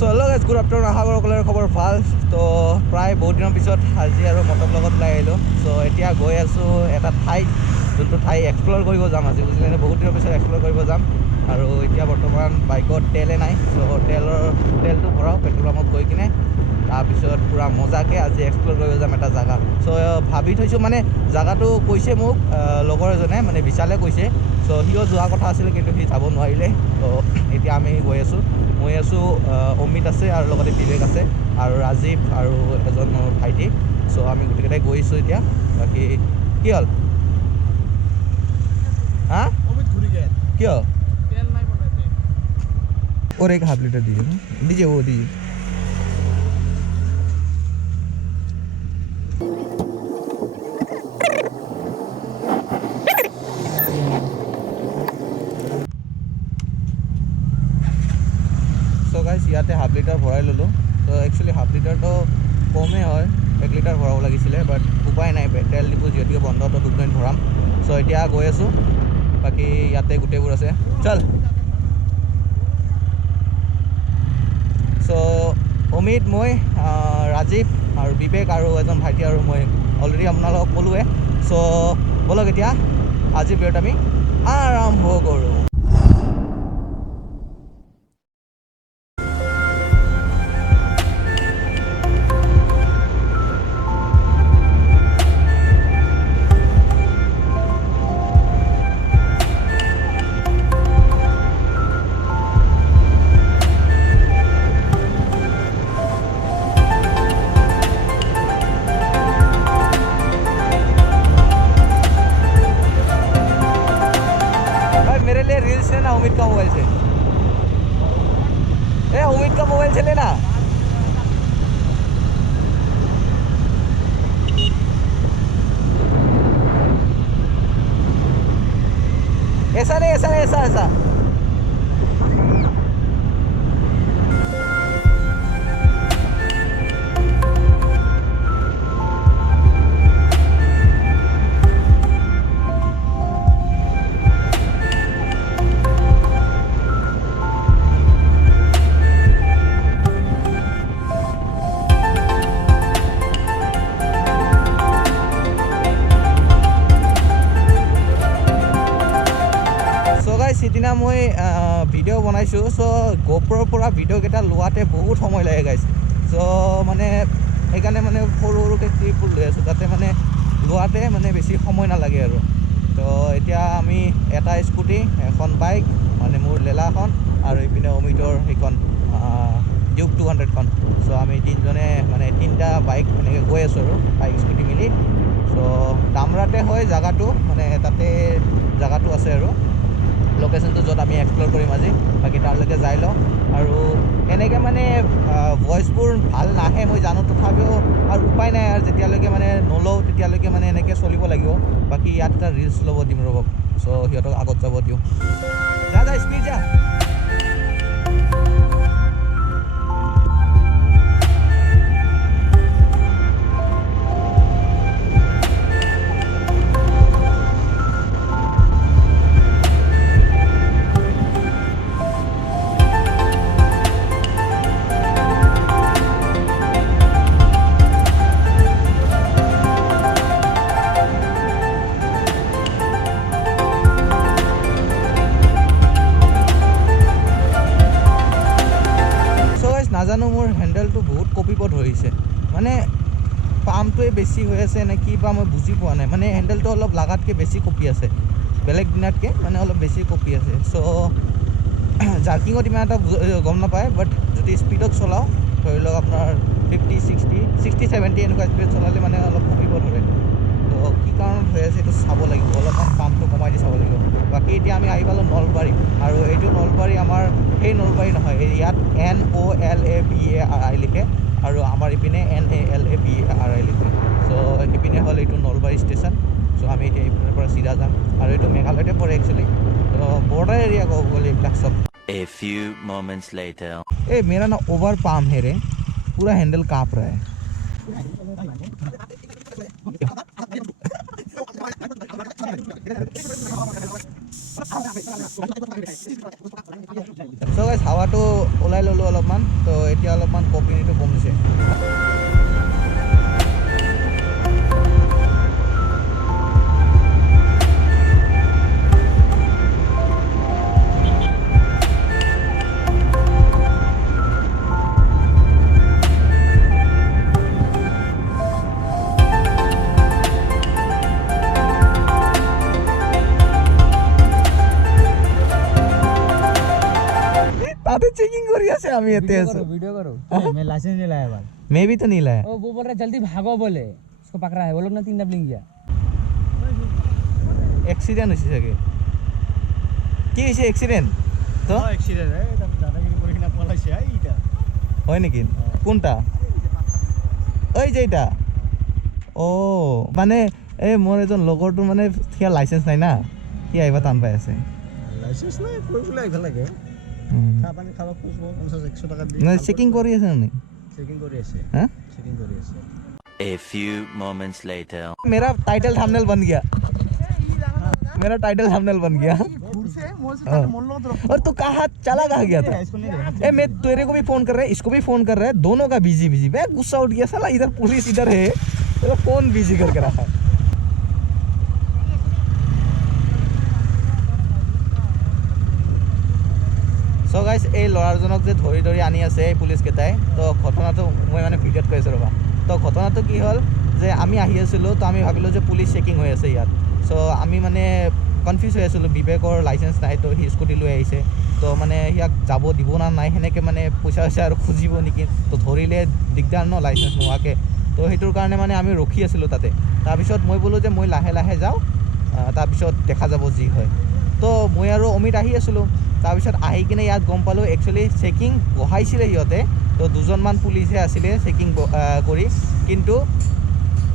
So hello guys, good afternoon. আশা কৰোঁ সকলোৰে খবৰ ভাল। তো প্ৰায় বহুত দিনৰ পিছত আজি আৰু মটৰ লগত ওলাই আহিলোঁ। চ' এতিয়া গৈ আছোঁ এটা ঠাইত, যোনটো ঠাই এক্সপ্ল'ৰ কৰিব যাম আজি, বুজিলে? বহুত দিনৰ পিছত এক্সপ্ল'ৰ কৰিব যাম। আৰু এতিয়া বৰ্তমান বাইকত তেলে নাই, চ' তেলটো ভৰাওঁ পেট্ৰল পাম্পত গৈ কিনে, তাৰপিছত পূৰা মজাকৈ আজি এক্সপ্ল'ৰ কৰিব যাম এটা জেগা। চ' ভাবি থৈছোঁ, মানে জেগাটো কৈছে মোক লগৰ এজনে, মানে বিশালে কৈছে। চ' সিও যোৱা কথা আছিলে, কিন্তু সি যাব নোৱাৰিলে। ত' এতিয়া আমি গৈ আছোঁ। মই আছোঁ, অমিত আছে আৰু লগতে বিবেক আছে আৰু ৰাজীৱ আৰু এজন মোৰ ভাইটি। চ' আমি গোটেইকেইটাই গৈছোঁ এতিয়া। বাকী কি হ'ল? হা কিয়? और एक हाफ लीटर दीजिए ना, दीजिए वो दीजिए। সো গাইজ ইয়াতে হাফ লিটাৰ ভৰাই ল'লোঁ। তো একচুৱেলি হাফ লিটাৰটো কমেই হয়, 1 লিটাৰ ভৰাব লাগিছিলে, বাট উপায় নাই, তেল ডিপু যিহেতুকে বন্ধ, তো দুদিন ভৰাম। চ' এতিয়া গৈ আছোঁ। বাকী ইয়াতে গোটেইবোৰ আছে, চল। চ' অমিত, মই, ৰাজীৱ আৰু বিবেক আৰু এজন ভাইটি আৰু মই অলৰেডি আপোনালোকক ক'লোৱে। চ' ব'লক এতিয়া আজিৰ ভিডিঅ'ত আমি আৰম্ভ কৰোঁ। मेरे लिए रील्स लेना, उम्मीद का मोबाइल से। उम्मीद का मोबाइल से लेना। ऐसा नहीं, ऐसा नहीं, ऐसा ऐसा। সিদিনা মই ভিডিঅ' বনাইছোঁ। চ' গোপ্ৰৰ পৰা ভিডিঅ'কেইটা লোৱাতে বহুত সময় লাগে গাইছ। চ' মানে সেইকাৰণে মানে সৰু সৰুকৈ ক্লিপবোৰ লৈ আছোঁ, যাতে মানে লোৱাতে মানে বেছি সময় নালাগে আৰু। তো এতিয়া আমি এটা স্কুটি, এখন বাইক, মানে মোৰ লেলাখন, আৰু এইপিনে অমিতৰ সেইখন ডিউক 200খন। চ' আমি তিনিজনে মানে 3টা বাইক এনেকৈ গৈ আছোঁ আৰু বাইক স্কুটি মিলি। চ' ডামৰাতে হয় জেগাটো, মানে তাতে জেগাটো আছে আৰু লোকেশ্যনটো, য'ত আমি এক্সপ্ল'ৰ কৰিম আজি। বাকী তালৈকে যাই লওঁ। আৰু এনেকৈ মানে ভইচবোৰ ভাল নাহে মই জানো, তথাপিও আৰু উপায় নাই আৰু, যেতিয়ালৈকে মানে নলওঁ তেতিয়ালৈকে মানে এনেকৈ চলিব লাগিব। বাকী ইয়াত এটা ৰিলচ ল'ব দিম ৰ'বক। চ' সিহঁতক আগত যাব দিওঁ। যা যা, স্পীড যা। নাজানো, মোৰ হেণ্ডেলটো বহুত কঁপিব ধৰিছে, মানে পাম্পটোৱে বেছি হৈ আছে নে কি বা মই বুজি পোৱা নাই। মানে হেণ্ডেলটো অলপ লাগাতকৈ বেছি কঁপি আছে, বেলেগ দিনাতকৈ মানে অলপ বেছি কঁপি আছে। চ' জাৰ্কিঙত ইমান এটা গম নাপায়, বাট যদি স্পীডত চলাওঁ, ধৰি লওক আপোনাৰ 50, 60, 70 এনেকুৱা স্পীডত চলালে মানে অলপ কঁপিব ধৰে। তো কি কাৰণত হৈ আছে এইটো চাব লাগিব, অলপমান পাম্পটো কমাই দি চাব লাগিব। বাকী এতিয়া আমি আহি পালোঁ নলবাৰী, আৰু এইটো নলবাৰী আমাৰ সেই নলবাৰী নহয়, ইয়াত NOLABARI লিখে, আৰু আমাৰ ইপিনে NALABARI লিখে। চ' ইপিনে হ'ল এইটো নলবাৰী ষ্টেচন। চ' আমি এতিয়া ইপিনৰ পৰা চিধা যাম, আৰু এইটো মেঘালয়তে পৰে একচুৱেলি। তো বৰ্ডাৰ এৰিয়া ক'ব গ'লে এইবিলাক চব। A few moments later. मेरा ना ओवर पाम है रे, पूरा हैंडल काँप रहा है। চ' গাইজ হাৱাটো ওলাই ল'লোঁ অলপমান, তো এতিয়া অলপমান কপিটো কমিছে। ताते चेकिंग करी আছে আমি এতে আছো वीडियो करो मैं लाइसेंस नहीं लाया बार मैं भी तो नहीं लाया ओ वो बोल रहा है जल्दी भागो बोले उसको पकड़ा है वो लोग ने 3 डबलिंग किया एक्सीडेंट হৈছে চাগে কি হৈছে एक्सीडेंट তো एक्सीडेंट है तब दादागिरी করে কিনা পলাইছে এইটা হয় নেকি কোনটা ওই যেটা ও মানে এই মোৰ এজন লগৰটো মানে থিয়া লাইসেন্স নাই না কি আইবা টান পাই আছে লাইসেন্স নাই কই বলে আইবা লাগে খাবানি খাবা খুঁজবো 50-100 টাকা দিয়ে না চেকিং কৰি আছে নে চেকিং কৰি আছে हां চেকিং কৰি আছে A few moments later. मेरा टाइटल थंबनेल बन गया मेरा टाइटल थंबनेल बन गया और तू कहाँ चला कहाँ गया था ए मैं तेरे को भी फोन कर रहा है इसको भी फोन कर रहा है दोनों का बिजी बिजी मैं गुस्सा उठ गया साला इधर पुलिस इधर है तो फोन बिजी करके रखा है सो गाइस এই ল'ৰাজনক যে ধৰি ধৰি আনি আছে এই পুলিচ কেইটাই তো ঘটনাটো মই মানে ভিডিঅ'ত কৈ আছোঁ ৰ'বা তো ঘটনাটো কি হ'ল যে আমি আহি আছিলোঁ তো আমি ভাবিলোঁ যে পুলিচ চেকিং হৈ আছে ইয়াত চ' আমি মানে কনফিউজ হৈ আছিলোঁ বিবেকৰ লাইচেন্স নাই তো সি স্কুটি লৈ আহিছে তো মানে ইয়াক যাব দিব না নাই সেনেকৈ মানে পইচা চইচা আৰু খুজিব নেকি তো ধৰিলে দিগদাৰ ন লাইচেন্স নোহোৱাকৈ তো সেইটোৰ কাৰণে মানে আমি ৰখি আছিলোঁ তাতে তাৰপিছত মই বোলো যে মই লাহে লাহে যাওঁ তাৰপিছত দেখা যাব যি হয় তো মই আৰু অমিত আহি আছিলোঁ তাৰপিছত আহি কিনে ইয়াত গম পালোঁ একচুৱেলি চেকিং বহাইছিলে সিহঁতে তো দুজনমান পুলিচে আছিলে চেকিং কৰি কিন্তু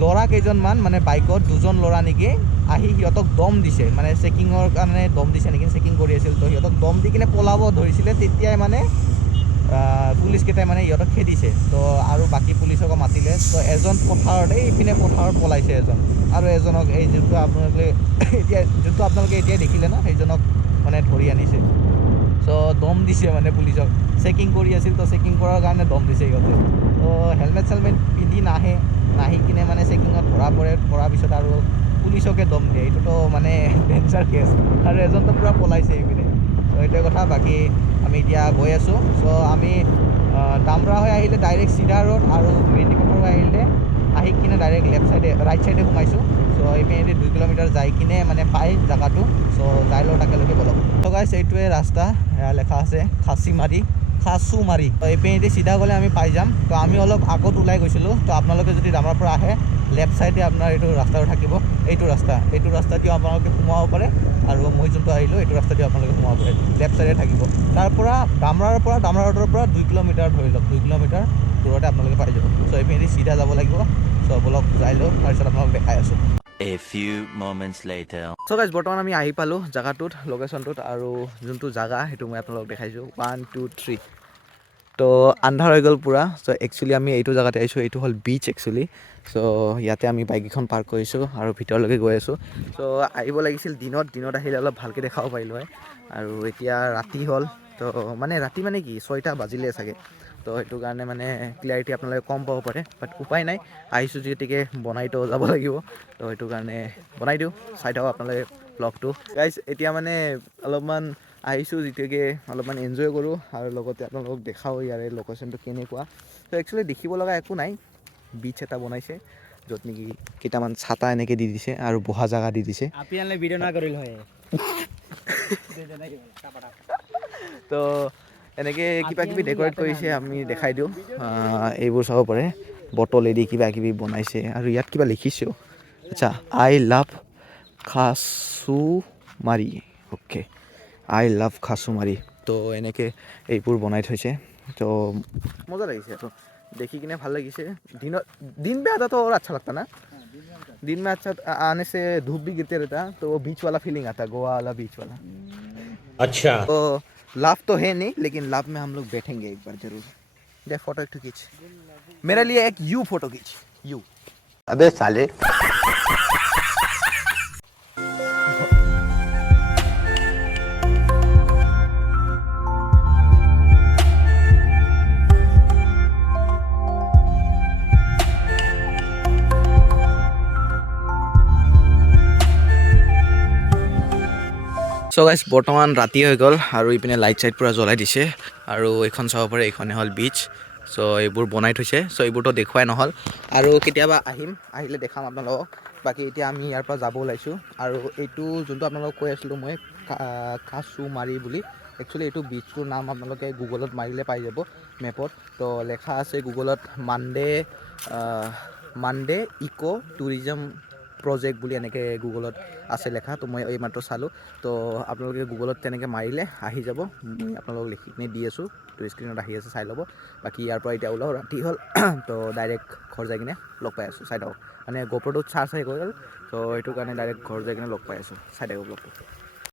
ল'ৰা কেইজনমান মানে বাইকত দুজন ল'ৰা নেকি আহি সিহঁতক দম দিছে মানে চেকিঙৰ কাৰণে দম দিছে নেকি চেকিং কৰি আছিল তো সিহঁতক দম দি কিনে পলাব ধৰিছিলে তেতিয়াই মানে পুলিচকেইটাই মানে সিহঁতক খেদিছে তো আৰু বাকী পুলিচকো মাতিলে তো এজন পথাৰত এইপিনে পথাৰত পলাইছে এজন আৰু এজনক এই যোনটো আপোনালোকে এতিয়া দেখিলে ন সেইজনক মানে ধৰি আনিছে চ' দম দিছে মানে পুলিচক চেকিং কৰি আছিল তো চেকিং কৰাৰ কাৰণে দম দিছে সিহঁতে তো হেলমেট চেলমেট পিন্ধি নাহি কিনে মানে চেকিঙত ধৰা পৰাৰ পিছত আৰু পুলিচকে দম দিয়ে এইটোতো মানে ডেঞ্জাৰ কেছ আৰু এজনতো পূৰা পলাইছে এইপিনে চ' এইটোৱে কথা বাকী আমি এতিয়া গৈ আছোঁ চ' আমি ডামৰা হৈ আহিলে ডাইৰেক্ট চিধা ৰোড আৰু মেইন পথৰ হৈ আহিলে আহি কিনে ডাইৰেক্ট লেফ্ট চাইডে ৰাইট চাইডে সোমাইছোঁ চ' এইপিনে 2 কিলোমিটাৰ যাই কিনে মানে পাই জেগাটো চ' যাই লওঁ তাকেলৈকে বলক ত' গাইছ এইটোৱে ৰাস্তা লেখা আছে খাচুমাৰি তো এইপিনে চিধা গ'লে আমি পাই যাম তো আমি অলপ আগত ওলাই গৈছিলোঁ তো আপোনালোকে যদি ডামৰাৰ পৰা আহে লেফ্ট চাইডে আপোনাৰ এইটো ৰাস্তাটো থাকিব এইটো ৰাস্তা দিও আপোনালোকে সোমাব পাৰে আৰু মই যোনটো আহিলোঁ এইটো ৰাস্তা দিও আপোনালোকে সোমাব পাৰে লেফ্ট চাইডে থাকিব তাৰ পৰা ডামৰা ৰোডৰ পৰা 2 কিলোমিটাৰ ধৰি লওক 2 কিলোমিটাৰ দূৰতে আপোনালোকে পাই যাব চ' এইপিনে চিধা যাব লাগিব চ' বলক যাই লওঁ তাৰপিছত আপোনালোক দেখাই আছোঁ A few moments later. So' guys বৰ্তমান আমি আহি পালোঁ জেগাটোত লোকেশ্যনটোত আৰু যোনটো জেগা সেইটো মই আপোনালোকক দেখাইছোঁ 1 2 3 তো আন্ধাৰ হৈ গ'ল পূৰা চ' একচুৱেলি আমি এইটো জেগাতে আহিছোঁ এইটো হ'ল বিচ একচুৱেলি চ' ইয়াতে আমি বাইককেইখন পাৰ্ক কৰিছোঁ আৰু ভিতৰলৈকে গৈ আছোঁ চ' আহিব লাগিছিল দিনত আহিলে অলপ ভালকৈ দেখাব পাৰিলোঁ হয় আৰু এতিয়া ৰাতি হ'ল তো মানে ৰাতি মানে কি 6টা বাজিলে চাগে তো সেইটো কাৰণে মানে ক্লিয়াৰিটি আপোনালোকে কম পাব পাৰে বাট উপায় নাই আহিছোঁ গতিকে বনাইতো যাব লাগিব তো সেইটো কাৰণে বনাই দিওঁ চাই থাকক আপোনালোকে ব্লগটো গাইজ এতিয়া মানে অলপমান আহিছোঁ যেতিয়াকৈ অলপমান এনজয় কৰোঁ আৰু লগতে আপোনালোকক দেখাওঁ ইয়াৰে লোকেশ্যনটো কেনেকুৱা তো একচুৱেলি দেখিব লগা একো নাই বিচ এটা বনাইছে য'ত নেকি কেইটামান ছাতা এনেকৈ দি দিছে আৰু বহা জেগা দি দিছে আপোনালোকে ভিডিঅ' না কৰিল হয় তো এনেকৈ কিবা কিবি ডেক'ৰেট কৰিছে আমি দেখাই দিওঁ এইবোৰ চাব পাৰে বটলেদি কিবা কিবি বনাইছে আৰু ইয়াত কিবা লিখিছোঁ আচ্ছা I love খাচুমাৰি okay I love খাচুমাৰি তো এনেকৈ এইবোৰ বনাই থৈছে তো মজা লাগিছে আৰু देखी किने ভাল লাগিছে दिन में आता तो और अच्छा लगता ना दिन में अच्छा आने से धूप भी गिरते रहता तो वो बीच वाला फीलिंग आता गोवा वाला बीच वाला अच्छा तो लाभ तो है नहीं लेकिन लाभ में हम लोग बैठेंगे एक बार जरूर देख फोटो एक खींच मेरे लिए एक यू फोटो खींच यू अबे साले চ' গাইজ বৰ্তমান ৰাতি হৈ গ'ল আৰু ইপিনে লাইট চাইট পূৰা জ্বলাই দিছে আৰু এইখন চাব পাৰে এইখনে হ'ল বিচ চ' এইবোৰ বনাই থৈছে চ' এইবোৰতো দেখুৱাই নহ'ল আৰু কেতিয়াবা আহিলে দেখাম আপোনালোকক বাকী এতিয়া আমি ইয়াৰ পৰা যাব ওলাইছোঁ আৰু এইটো যোনটো আপোনালোকক কৈ আছিলোঁ মই কাচুমাৰী বুলি একচুৱেলি এইটো বিচটোৰ নাম আপোনালোকে গুগলত মাৰিলে পাই যাব মেপত তো লেখা আছে গুগলত মানডে ইক' টুৰিজম প্ৰজেক্ট বুলি এনেকৈ গুগলত আছে লেখা তো মই এইমাত্ৰ চালোঁ তো আপোনালোকে গুগলত তেনেকৈ মাৰিলে আহি যাব মই আপোনালোকক লিখি কিনে দি আছোঁ তো স্ক্ৰীণত আহি আছে চাই ল'ব বাকী ইয়াৰ পৰা এতিয়া ওলাওঁ ৰাতি হ'ল তো ডাইৰেক্ট ঘৰ যাই কিনে লগ পাই আছোঁ চাই থাকক মানে গোপ্ৰ'টোত চাৰ্জ আহি গ'ল তো সেইটো কাৰণে ডাইৰেক্ট ঘৰ যাই কিনে লগ পাই আছোঁ চাই থাকক ব্লগটো